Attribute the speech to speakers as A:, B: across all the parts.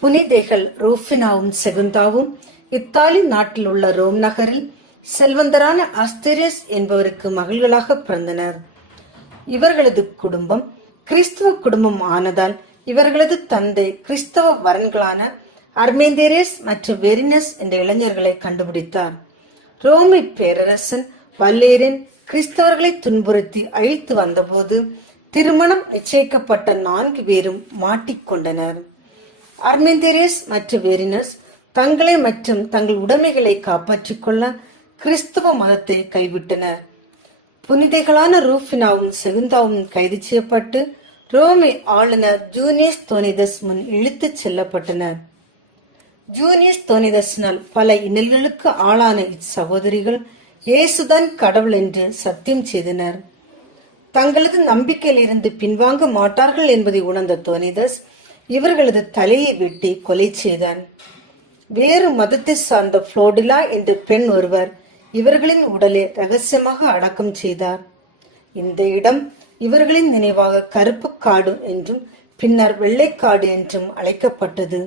A: புனிதைகள் ரூஃபினாவும் செகுந்தாவும் Italy நாட்டில் உள்ள Rome நகரில் செல்வந்தரான அஸ்தேரியஸ் என்பவருக்கு மகள்களாக பிறந்தனர். இவர்களது குடும்பம் கிறிஸ்தவ குடும்பம் ஆனதால் இவர்களது தந்தை கிறிஸ்தவ வரன்களான அர்மேந்தேரியஸ் மற்றும் வெரினஸ் என்ற இளைஞர்களை கண்டுபிடித்தார். ரோமை பேரரசன் வல்லேரின் கிறிஸ்தவர்களை துன்புறுத்தி அழித்து வந்தபோது திருமணம் நிச்சயிக்கப்பட்ட நான்கு பேரும் மாட்டிக்கொண்டனர். அர்மேந்தேரியஸ் மற்றும் வெரினஸ் தங்களை மற்றும் தங்கள் உடைமைகளை காப்பாற்றிக் கொள்ள கிறிஸ்துவ மதத்தை கைவிட்டனர். புனிதைகளான ரூஃபினாவும் செகுந்தாவும் கைது செய்யப்பட்டு ரோமி ஆளுநர் ஜூனியஸ் தோனிதஸ் முன் இழுத்துச் செல்லப்பட்டனர். ஜூனியஸ் தோனிதஸ்னால் பல இன்னல்களுக்கு ஆளான இச்சகோதரிகள் இயேசுதான் கடவுள் என்று சத்தியம் செய்தனர். தங்களது நம்பிக்கையிலிருந்து பின்வாங்க மாட்டார்கள் என்பதை உணர்ந்த தோனிதஸ் இவர்களது தலையை வெட்டி கொலை செய்தான். வேறு மதத்தை சார்ந்த புளோடிலா என்ற பெண் ஒருவர் இவர்களின் உடலை ரகசியமாக அடக்கம் செய்தார். இந்த இடம் இவர்களின் நினைவாக கருப்பு காடு என்றும் பின்னர் வெள்ளைக்காடு என்றும் அழைக்கப்பட்டது.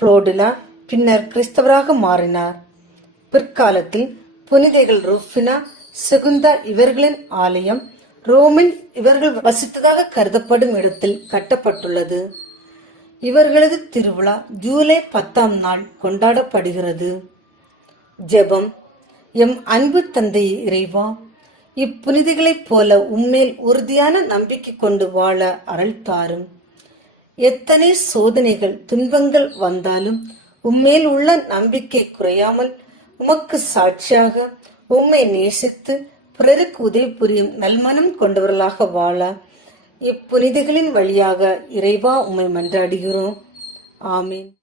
A: புளோடிலா பின்னர் கிறிஸ்தவராக மாறினார். பிற்காலத்தில் புனிதைகள் ரூஃபினா சுகுந்தா இவர்களின் ஆலயம் ரோமில் இவர்கள் வசித்ததாக கருதப்படும் இடத்தில் கட்டப்பட்டுள்ளது. இவர்களது திருவிழா ஜூலை பத்தாம் நாள் கொண்டாடப்படுகிறது. ஜெபம். எம் அன்பு தந்தை இறைவா இப்புனிதிகளைப் போல உம்மேல் உறுதியான நம்பிக்கை கொண்டு வாழ அருள் தாரும். எத்தனை சோதனைகள் துன்பங்கள் வந்தாலும் உம்மேல் உள்ள நம்பிக்கை குறையாமல் உமக்கு சாட்சியாக உம்மை நேசித்து பிறருக்கு உதவி புரியும் நல்மனம் கொண்டவர்களாக வாழ இப்புனிதிகளின் வழியாக இறைவா உம்மை மன்றாடுகிறோம். ஆமீன்.